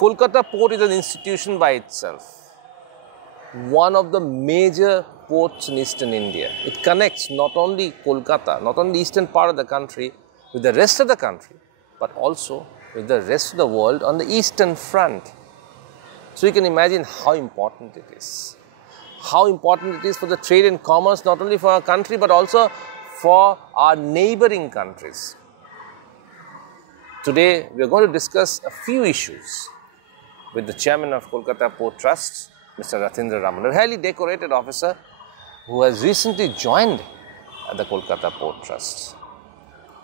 Kolkata port is an institution by itself, one of the major ports in eastern India. It connects not only Kolkata, not only the eastern part of the country with the rest of the country, but also with the rest of the world on the eastern front. So you can imagine how important it is. How important it is for the trade and commerce, not only for our country, but also for our neighboring countries. Today, we are going to discuss a few issues with the chairman of Kolkata Port Trust, Mr. Ratindra Raman, a highly decorated officer who has recently joined at the Kolkata Port Trust.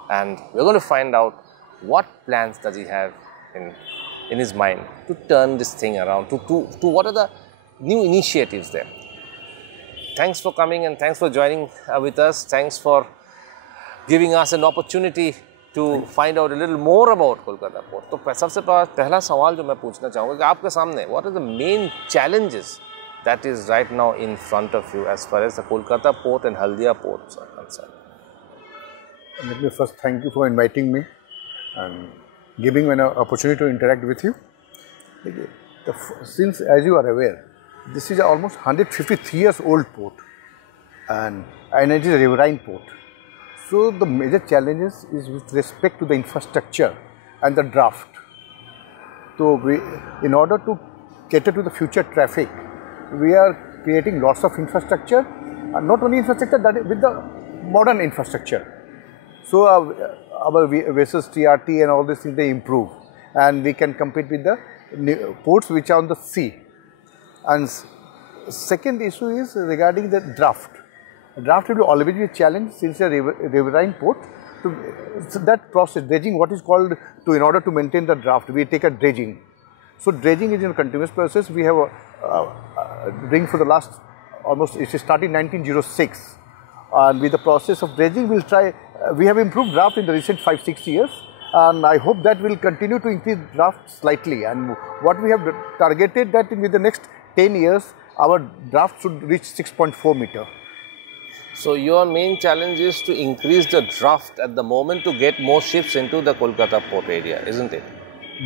And we are going to find out what plans does he have in his mind to turn this thing around, to what are the new initiatives there. Thanks for coming and thanks for joining with us. Thanks for giving us an opportunity to find out a little more about Kolkata Port. तो सबसे पहला सवाल जो मैं पूछना चाहूँगा कि आपके सामने what are the main challenges that is right now in front of you as far as the Kolkata Port and Haldia ports are concerned? Let me first thank you for inviting me and giving me an opportunity to interact with you. Since, as you are aware, this is almost 153 years old port and it is a riverine port. So the major challenges is with respect to the infrastructure and the draft. So in order to cater to the future traffic, we are creating lots of infrastructure, and not only infrastructure, that with the modern infrastructure. So our vessels, TRT and all these things, they improve, and we can compete with the ports which are on the sea. And second issue is regarding the draft. Draft will always be a challenge since a riverine port. So that process, dredging, what is called, in order to maintain the draft, we take a dredging. So dredging is in a continuous process. We have doing for the last almost, it started in 1906. And with the process of dredging, we'll try, we have improved draft in the recent 5-6 years. And I hope that will continue to increase draft slightly. And what we have targeted that in the next 10 years, our draft should reach 6.4 meter. So your main challenge is to increase the draft at the moment to get more ships into the Kolkata port area, isn't it?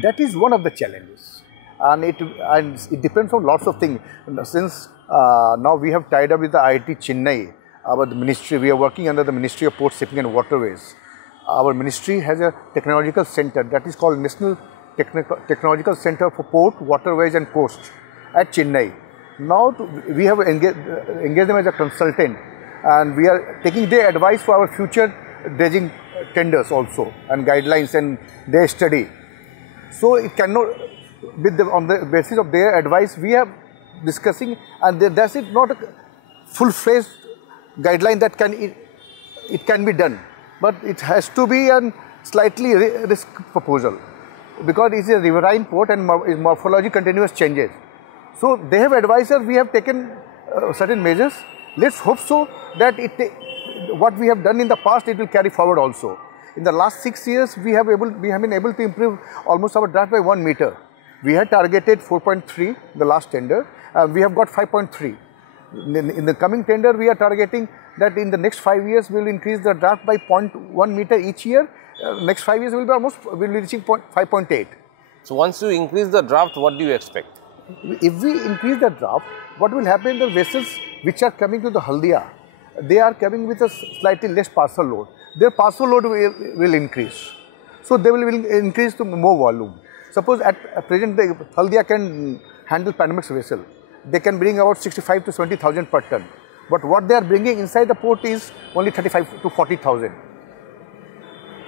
That is one of the challenges. And it depends on lots of things. Since now we have tied up with the IIT Chennai, our ministry, we are working under the Ministry of Port Shipping and Waterways. Our ministry has a technological center that is called National Technological Center for Port, Waterways and Coast at Chennai. Now we have engaged them as a consultant, and we are taking their advice for our future dredging tenders also and guidelines and their study. So it cannot, on the basis of their advice, we are discussing, and that's it, not a full-fledged guideline that it can be done, but it has to be a slightly risk proposal because it's a riverine port and its morphology continuous changes. So they have advised us, we have taken certain measures. Let's hope so that what we have done in the past, it will carry forward also. In the last 6 years, we have been able to improve almost our draft by 1 meter. We had targeted 4.3 the last tender, we have got 5.3. In the coming tender, we are targeting that in the next 5 years, we will increase the draft by 0.1 meter each year. Next 5 years, we'll be reaching 5.8. So once you increase the draft, what do you expect? If we increase the draft, what will happen, the vessels which are coming to the Haldia, they are coming with a slightly less parcel load. Their parcel load will increase. So they will increase to more volume. Suppose at present, the Haldia can handle Panamax vessel. They can bring about 65 to 70,000 per ton. But what they are bringing inside the port is only 35 to 40,000.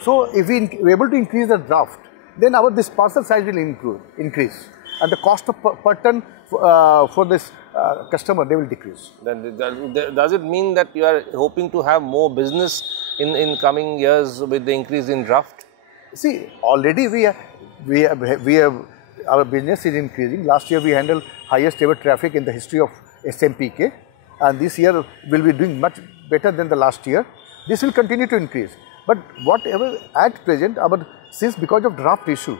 So if we are able to increase the draft, then this parcel size will increase. And the cost of per ton for this customer, they will decrease. Then does it mean that you are hoping to have more business in coming years with the increase in draft? See, already our business is increasing. Last year we handled highest ever traffic in the history of SMPK, and this year will be doing much better than the last year. This will continue to increase. But whatever at present, since because of draft issue,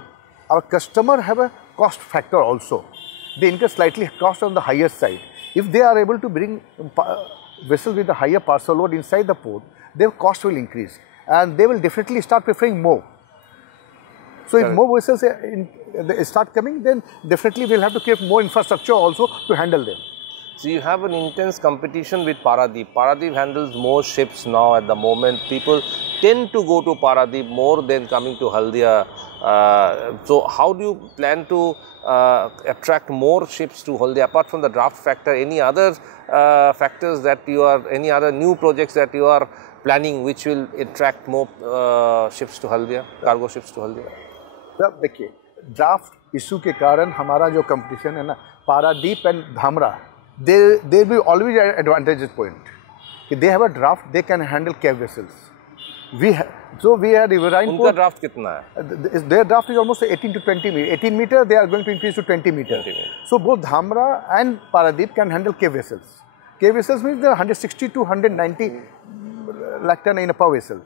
our customer have a cost factor also. They incur slightly cost on the higher side. If they are able to bring vessels with a higher parcel load inside the port, their cost will increase and they will definitely start preferring more. So if more vessels start coming, then definitely we'll have to create more infrastructure also to handle them. So you have an intense competition with Paradip. Paradip handles more ships now at the moment. People tend to go to Paradip more than coming to Haldia. So how do you plan to attract more ships to Haldia? Apart from the draft factor, any other factors that you are, any other new projects that you are planning which will attract more ships to Haldia, cargo ships to Haldia? तब देखिए draft issue के कारण हमारा जो competition है ना, Paradip and Dhamra they will always advantageous point कि they have a draft, they can handle cab vessels. So we are riverine. उनका ड्राफ्ट कितना है? Their draft is almost 18 to 20 meter. 18 meter, they are going to increase to 20 meter. So both Dhamra and Paradip can handle cave vessels. Cave vessels means they are 160 to 190 lakh ton in a per vessel.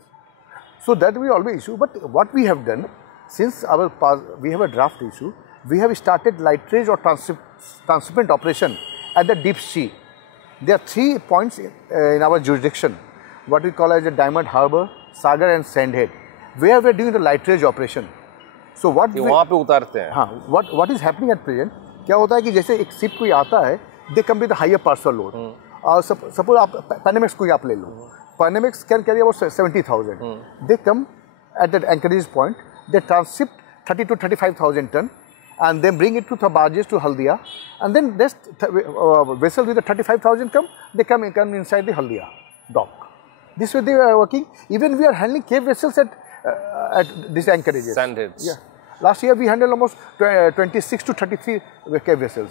So that we always issue. But what we have done, since we have a draft issue, we have started lighterage or transshipment operation at the deep sea. There are 3 points in our jurisdiction, what we call as a Diamond Harbour, Sagar and Sandhead, where we are doing the lighterage operation. So what वहाँ पे उतारते हैं. हाँ, what is happening at present? क्या होता है कि जैसे एक शिप कोई आता है, they come with a higher parcel load. और suppose आप Panamax कोई आप ले लो, Panamax can carry about 70,000. They come at that anchorage point, they transship 30 to 35,000 ton, and then bring it to the barges to Haldia, and then this vessel with the 35,000 they come inside the Haldia dock. This way they are working. Even we are handling cave vessels at these anchorages. Sandheads. Yeah. Last year we handled almost 26 to 33 cave vessels.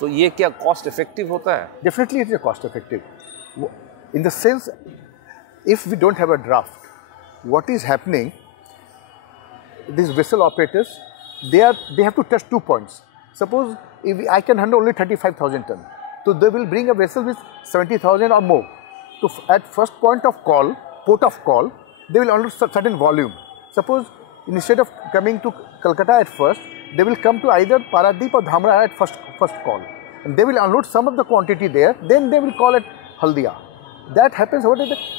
तो ये क्या cost effective होता है? Definitely it is cost effective. In the sense, if we don't have a draft, what is happening, these vessel operators, they have to touch 2 points. Suppose if I can handle only 35,000 ton, so they will bring a vessel with 70,000 or more. So at first point of call, port of call, they will unload certain volume. Suppose instead of coming to Calcutta at first, they will come to either Paradip or Dhamra at first call, and they will unload some of the quantity there. Then they will call at Haldia. That happens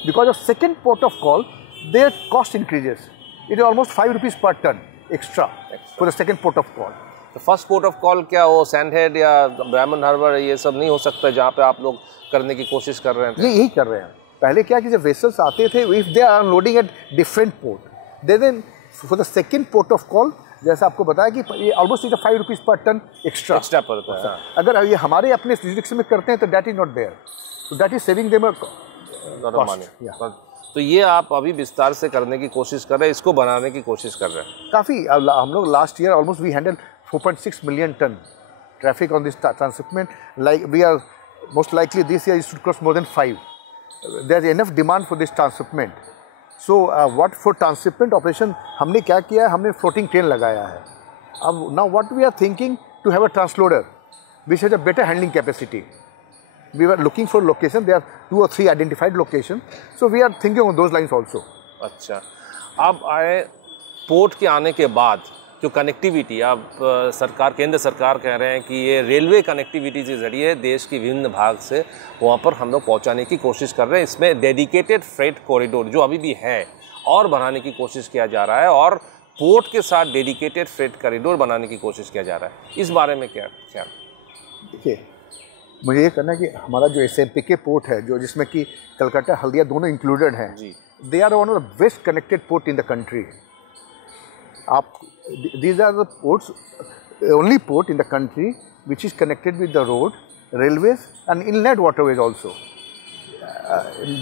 because of second port of call, their cost increases. It is almost 5 rupees per ton extra for the second port of call. तो first port of call क्या हो, सैंडहेड या diamond harbour, ये सब नहीं हो सकता जहाँ पे आप लोग करने की कोशिश कर रहे हैं? यही कर रहे हैं. पहले क्या कि जब वेसल्स आते थे, if they are unloading at different port, then for the second port of call, जैसा आपको बताया कि ये almost 5 rupees per ton extra पड़ता है. अगर ये हमारे अपने जुरिडिक्शन में करते हैं तो दैट इज नॉट देयर, तो that is saving them cost. तो ये आप अभी विस्तार से करने की कोशिश कर रहे हैं, इसको बनाने की कोशिश कर रहे हैं काफ़ी. हम लोग last year almost we handle 4.6 million ton traffic on this transshipment. Like we are most likely this year it should cross more than 5. There is enough demand for this transshipment. So what for transshipment operation हमने क्या किया है, हमने floating train लगाया है. अब now what we are thinking to have a transloader which has a better handling capacity. We were looking for location. There are 2 or 3 identified locations. So we are thinking on those lines also. अच्छा, अब आए port के आने के बाद जो connectivity, आप सरकार, केंद्र सरकार कह रहे हैं कि ये रेलवे कनेक्टिविटी के ज़रिए देश के विभिन्न भाग से वहाँ पर हम लोग पहुँचाने की कोशिश कर रहे हैं. इसमें डेडिकेटेड फ्रेट कॉरिडोर जो अभी भी है और बनाने की कोशिश किया जा रहा है, और पोर्ट के साथ डेडिकेटेड फ्रेट कॉरिडोर बनाने की कोशिश किया जा रहा है. इस बारे में क्या? देखिए, मुझे ये कहना है कि हमारा जो SMPK पोर्ट है, जो जिसमें कि कलकत्ता हल्दिया दोनों इंक्लूडेड हैं, they are one of the best connected port in the country. आप these are the ports, only port in the country which is connected with the road, railways and inland waterways also.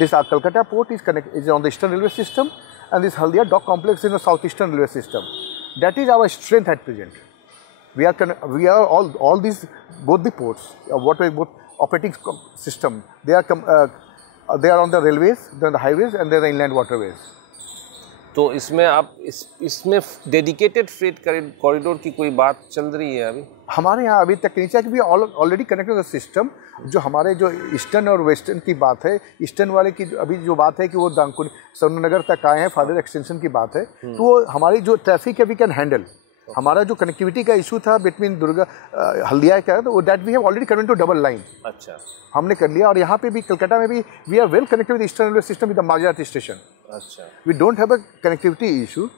This Calcutta port is on the eastern railway system, and this Haldia dock complex is in the southeastern railway system. That is our strength at present. We are all these, both the ports, both operating system, they are on the railways, they are on the highways, and they are the inland waterways. तो इसमें आप इसमें dedicated freight corridor की कोई बात चल रही है अभी? हमारे यहाँ अभी तक नहीं चाहिए कि ऑलरेडी कनेक्टेड द सिस्टम. जो हमारे जो ईस्टर्न और वेस्टर्न की बात है, ईस्टर्न वाले की अभी जो बात है कि वो दांकुनी समुद्रनगर तक आए हैं, फर्दर एक्सटेंशन की बात है, तो वो हमारी जो ट्रैफिक है वी कैन हैंडल. हमारा जो कनेक्टिविटी का इशू था बिटवीन दुर्गा हल्दिया का, तो that we have already convert to double line. अच्छा, हमने कर लिया. और यहाँ पे भी कलकत्ता में भी we are well connected with eastern railway system with the माजारत स्टेशन. अच्छा, we don't have a connectivity issue,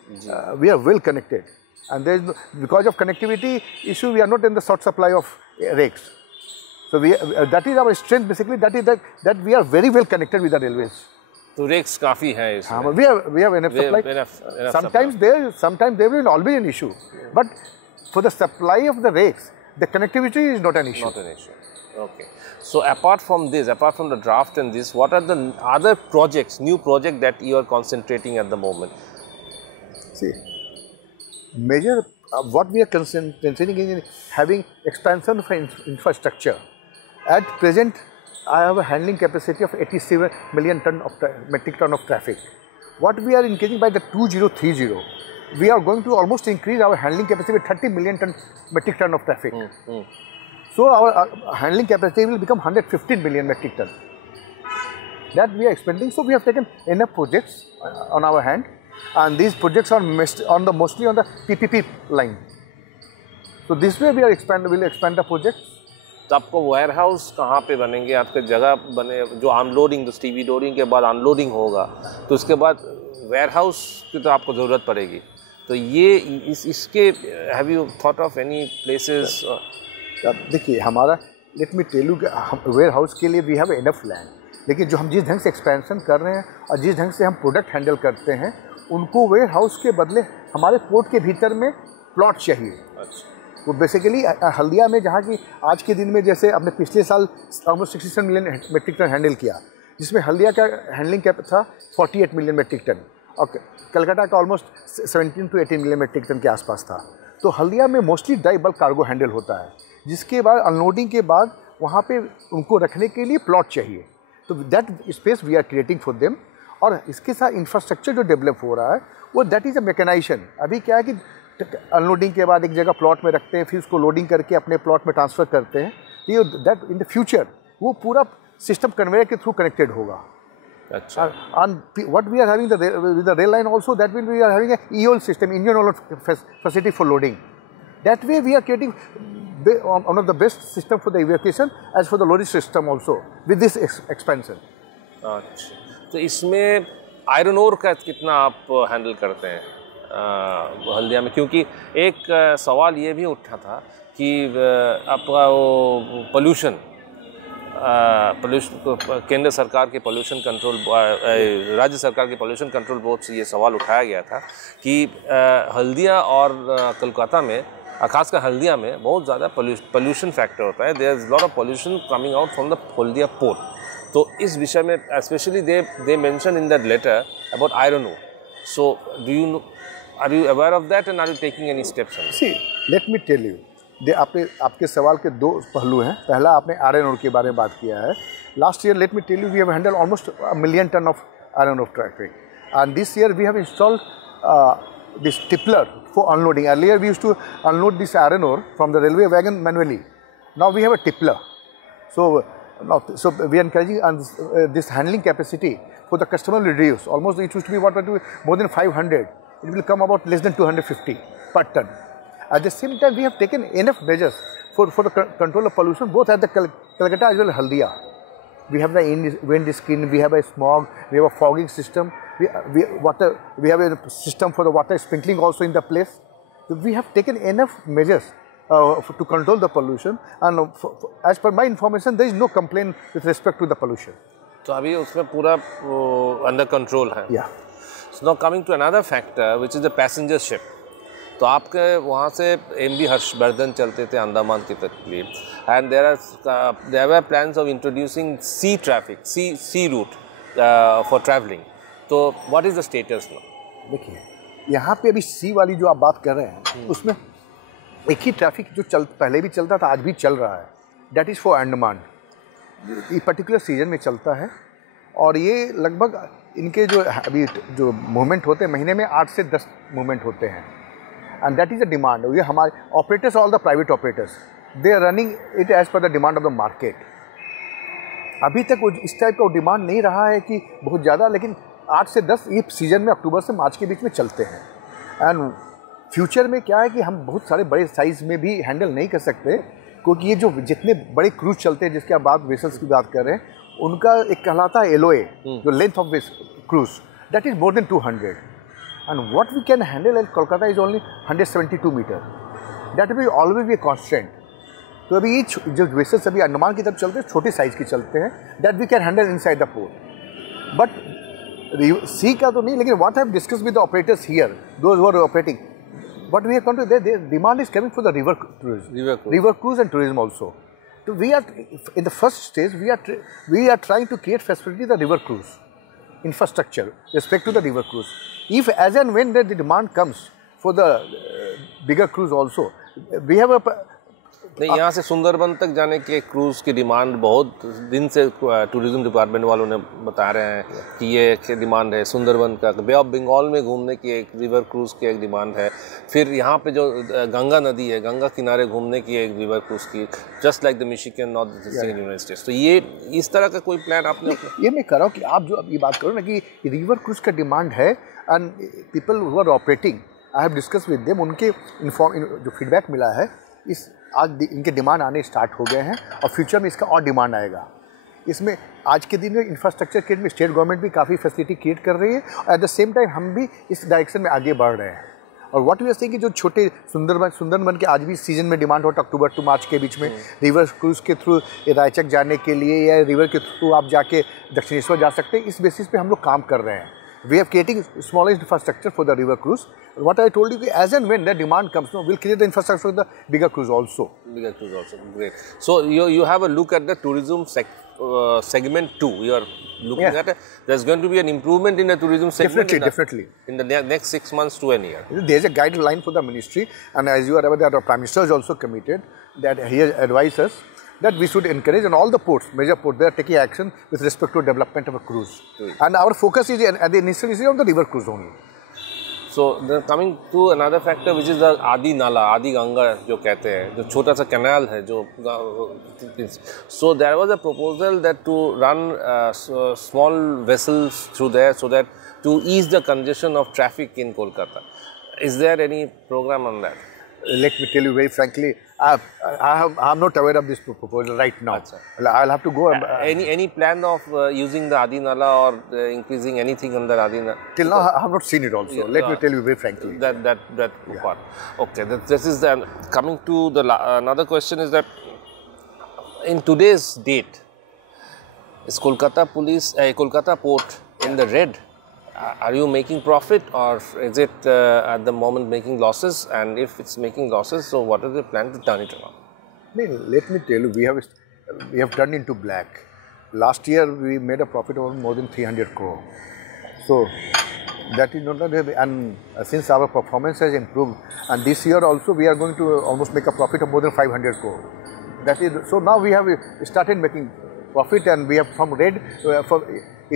we are well connected. And there is because of connectivity issue, we are not in the short supply of rakes. So that is our strength basically. That we are very well connected with the railways. तो rakes काफी हैं इसमें. We have enough supply. Sometimes there will always be an issue, but for the supply of the rakes, the connectivity is not an issue. Not an issue. Okay. So apart from this, apart from the draft and this, what are the other projects, new projects that you are concentrating at the moment? See, major what we are concentrating in having expansion of infrastructure. At present, I have a handling capacity of 87 million metric ton of traffic. What we are increasing by the 2030, we are going to almost increase our handling capacity with 30 million metric ton of traffic. So our handling capacity will become 115 million metric ton. That we are expanding. So we have taken enough projects on our hand, and these projects are mostly on the PPP line. So this way we are will expand the projects. तो आपको ware house कहाँ पे बनेंगे, आपके जगह बने जो unloading, तो स्टीवी लोडिंग के बाद अनलोडिंग होगा, तो उसके बाद वेयर हाउस की तो आपको ज़रूरत पड़ेगी. तो ये इसके have you thought of any places? देखिए हमारा let me tell you warehouse के लिए वी हैव एनफ लैंड, लेकिन जो हम जिस ढंग से एक्सपेंशन कर रहे हैं और जिस ढंग से हम प्रोडक्ट हैंडल करते हैं, उनको वेयर हाउस के बदले हमारे पोर्ट के भीतर में प्लॉट चाहिए. अच्छा. वो बेसिकली हल्दिया में जहाँ की आज के दिन में जैसे आपने पिछले साल almost 67 million metric ton handle किया, जिसमें हल्दिया का हैंडलिंग कैप था 48 मिलियन मेट्रिक टन और कलकत्ता का almost 17 to 18 million metric ton के आसपास था. तो हल्दिया में mostly dry bulk cargo handle होता है, जिसके बाद अनलोडिंग के बाद वहाँ पे उनको रखने के लिए प्लॉट चाहिए. तो that space we are creating for them. और इसके साथ इंफ्रास्ट्रक्चर जो डेवलप हो रहा है वो दैट इज़ अ मैकेनाइजेशन. अभी क्या है कि अनलोडिंग के बाद एक जगह प्लॉट में रखते हैं, फिर उसको लोडिंग करके अपने प्लॉट में ट्रांसफ़र करते हैं. ये दैट इन द फ्यूचर वो पूरा सिस्टम कन्वेयर के थ्रू कनेक्टेड होगा. अच्छा. And what we are having with the rail line also, that will we are having a EOL system, engine oil facility for loading. That way we are creating one of the best system for the evacuation as for the loading system also with this expansion. अच्छा. तो इसमें iron ore का कितना आप handle करते हैं हल्दिया में? क्योंकि एक सवाल ये भी उठा था कि आपका वो पोल्यूशन केंद्र सरकार के पोल्यूशन कंट्रोल, राज्य सरकार के पोल्यूशन कंट्रोल बोर्ड से ये सवाल उठाया गया था कि हल्दिया और कोलकाता में, खासकर हल्दिया में बहुत ज़्यादा पोल्यूशन फैक्टर होता है. There is lot of pollution coming out from the Haldia port. तो इस विषय में specially they mention in that letter about iron ore. So are you aware of that and are you taking any steps on it? See, let me tell you. आपके सवाल के दो पहलू हैं. पहला आपने आयरन ओर के बारे में बात किया है. Last year let me tell you we have handle almost 1 million ton of iron ore traffic, and this year we have installed this tippler for unloading. Earlier we used to unload this iron ore from the railway wagon manually. Now we have a tippler. So we are encouraging this handling capacity for the customer will reduce. Almost it used to be more than 500. It will come about less than 250 per ton. At the same time, we have taken enough measures for the control of pollution, both at the Calcutta as well as Haldia. We have the wind screen, we have a smog, we have a fogging system, we have a system for the water sprinkling also in the place. So we have taken enough measures to control the pollution, and as per my information, there is no complaint with respect to the pollution. तो अभी उसमें पूरा under control है. Yeah. So now coming to another factor, which is the passenger ship. तो आपके वहाँ से MV Harshvardhan चलते थे अंडमान की तकलीफ, and there were plans of introducing sea traffic, sea route for traveling. तो what is the status now? देखिए यहाँ पे अभी सी वाली जो आप बात कर रहे हैं उसमें एक ही ट्रैफिक जो पहले भी चलता था, आज भी चल रहा है. That is for Andaman. ये पर्टिकुलर सीजन में चलता है और ये लगभग इनके जो अभी जो मूवमेंट होते हैं महीने में 8 से 10 मूवमेंट होते हैं, and that is a demand. ये हमारे operators, all the private operators, they are running it as per the demand of the market. अभी तक इस टाइप का डिमांड नहीं रहा है कि बहुत ज़्यादा, लेकिन 8 से 10 ये सीजन में अक्टूबर से मार्च के बीच में चलते हैं. एंड फ्यूचर में क्या है कि हम बहुत सारे बड़े साइज़ में भी हैंडल नहीं कर सकते, क्योंकि ये जो जितने बड़े क्रूज चलते हैं, जिसके आप बात वेसल्स की बात कर रहे हैं, उनका एक कहलाता है LOA, जो length of cruise, that is more than 200. And what we can handle at Kolkata is only 172 meters. That will always be a constant. तो अभी ये जो वेसल्स अभी अंडमान की तरफ चलते हैं, छोटे साइज की चलते हैं, that we can handle inside the port. But सी का तो नहीं, लेकिन what I have discussed with the operators here, those who are operating, what we have come to, their demand is coming for the river cruise and tourism also. So we are in the first stage. We are trying to create facility the river cruise infrastructure respect to the river cruise. If as and when the demand comes for the bigger cruise also, we have a. नहीं, यहाँ से सुंदरबन तक जाने के cruise की demand बहुत दिन से टूरिज्म डिपार्टमेंट वालों ने बता रहे हैं कि ये एक डिमांड है. सुंदरबन का बे ऑफ बंगाल में घूमने की एक रिवर क्रूज़ की एक डिमांड है. फिर यहाँ पे जो गंगा नदी है, गंगा किनारे घूमने की एक रिवर क्रूज़ की, just like the Michigan north United states. तो ये इस तरह का कोई प्लान आपने? ये मैं कर रहा हूँ कि आप जो अभी बात करो ना कि रिवर क्रूज़ का डिमांड है, and people who are operating, I have discuss with them, उनके जो फीडबैक मिला है, इस आज इनके डिमांड आने स्टार्ट हो गए हैं और फ्यूचर में इसका और डिमांड आएगा. इसमें आज के दिन में इंफ्रास्ट्रक्चर क्रिएट में स्टेट गवर्नमेंट भी काफ़ी फैसिलिटी क्रिएट कर रही है और एट द सेम टाइम हम भी इस डायरेक्शन में आगे बढ़ रहे हैं. और व्हाट वी आर सेइंग कि जो छोटे सुंदरबन के आज भी सीजन में डिमांड होता है, अक्टूबर टू मार्च के बीच में रिवर क्रूज़ के थ्रू रायचक जाने के लिए या रिवर के थ्रू आप जाके दक्षिणेश्वर जा सकते हैं. इस बेसिस पे हम लोग काम कर रहे हैं. We are creating smallest infrastructure for the river cruise. What I told you, as and when the demand comes, we'll create the infrastructure for the bigger cruise also. Bigger cruise also, great. So you have a look at the tourism segment too. You are looking at it. There's going to be an improvement in the tourism segment. Definitely. In the next 6 months to a year. There's a guideline for the ministry, and as you are aware, that our Prime Minister is also committed, that he has advised us that we should encourage, and all the ports, major ports, they are taking action with respect to development of a cruise. And our focus is at the initial is on the river cruise only. So then coming to another factor, which is the Adi Nala, Adi Ganga जो कहते हैं, जो छोटा सा canal है जो. So there was a proposal that to run small vessels through there so that to ease the congestion of traffic in Kolkata. Is there any program on that? Let me tell you very frankly, I'm not aware of this proposal right now. Achha. I'll have to go. Any plan of using the Adi Nala or increasing anything under Adi Nala? Till now, I have not seen it also. Let me tell you very frankly. That part. Okay, this is the coming to the another question is that in today's date, is Kolkata port in the red? Are you making profit, or is it at the moment making losses? And if it's making losses, so what is the plan to turn it around? Let me tell you, we have turned into black. Last year we made a profit of more than 300 crore. So that is not, and since our performance has improved, and this year also we are going to almost make a profit of more than 500 crore. That is, so now we have started making profit, and we have from red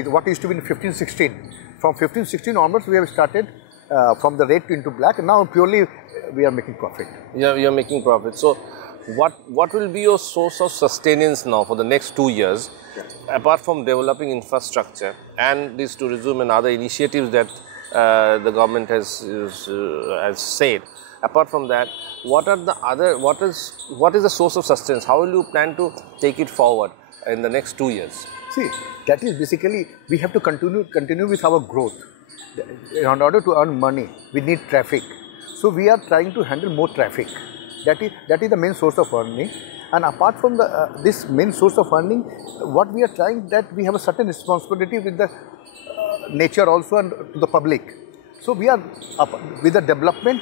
what used to be in 15-16. From 15-16 onwards, we have started from the red into black. And now purely we are making profit. You're making profit. So what will be your source of sustenance now for the next 2 years, apart from developing infrastructure and this tourism and other initiatives that the government has said? Apart from that, what is the source of sustenance? How will you plan to take it forward in the next 2 years? See, that is basically, we have to continue with our growth. In order to earn money, we need traffic. So we are trying to handle more traffic. That is the main source of earning. And apart from this main source of earning, what we are trying, that we have a certain responsibility with the nature also and to the public. So we are with the development,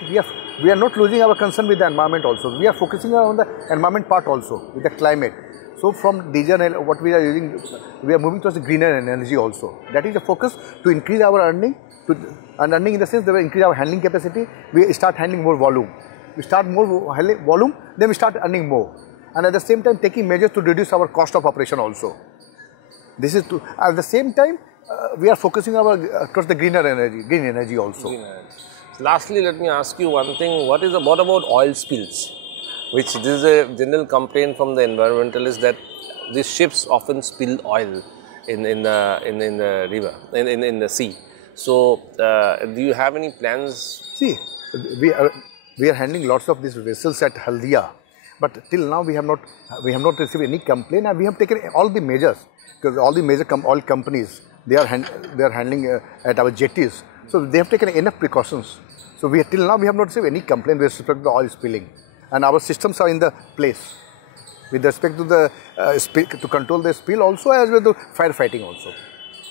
we are not losing our concern with the environment also. We are focusing on the environment part also with the climate. So from diesel, what we are using, we are moving towards greener energy also. That is the focus, to increase our earning, and earning in the sense that we increase our handling capacity. We start handling more volume. We start more volume, then we start earning more. And at the same time taking measures to reduce our cost of operation also. This is at the same time we are focusing towards the green energy also. Lastly, let me ask you one thing. What about oil spills? Which this is a general complaint from the environmentalists, that these ships often spill oil in the river, in the sea. So, do you have any plans? See, we are handling lots of these vessels at Haldia, but till now we have not received any complaint, and we have taken all the measures, because all the major oil companies, they are handling at our jetties So they have taken enough precautions. So till now we have not received any complaint with respect to the oil spilling, and our systems are in the place with respect to the to control the spill also, as well as firefighting also.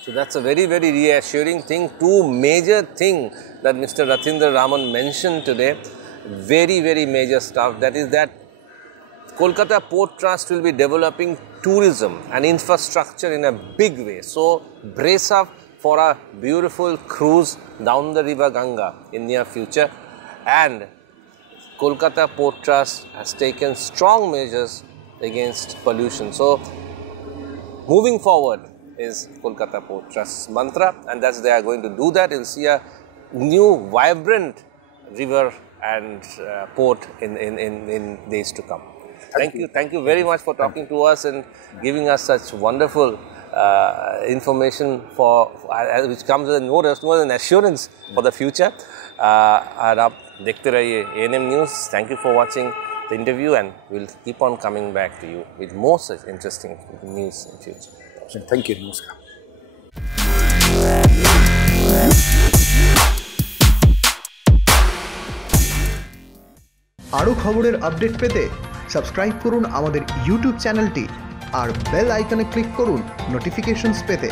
So that's a very, very reassuring thing. Two major things that Mr. Ratindra Raman mentioned today, very, very major stuff. That is that Kolkata Port Trust will be developing tourism and infrastructure in a big way. So brace up for a beautiful cruise down the river Ganga in near future. And Kolkata Port Trust has taken strong measures against pollution. So moving forward is Kolkata Port Trust's mantra, and that's they are going to do that. You'll see a new vibrant river and port in days to come. Thank you very much for talking to us and giving us such wonderful information which comes as no an assurance for the future. और आप देखते रहिए ANM news. Thank you for watching the interview, and we'll keep on coming back to you with more such interesting news in future. Thank you. Namaskar. আরও খবরের update পেতে subscribe করুন আমাদের YouTube চ্যানেলটি আর বেল আইকনে ক্লিক করুন notifications পেতে।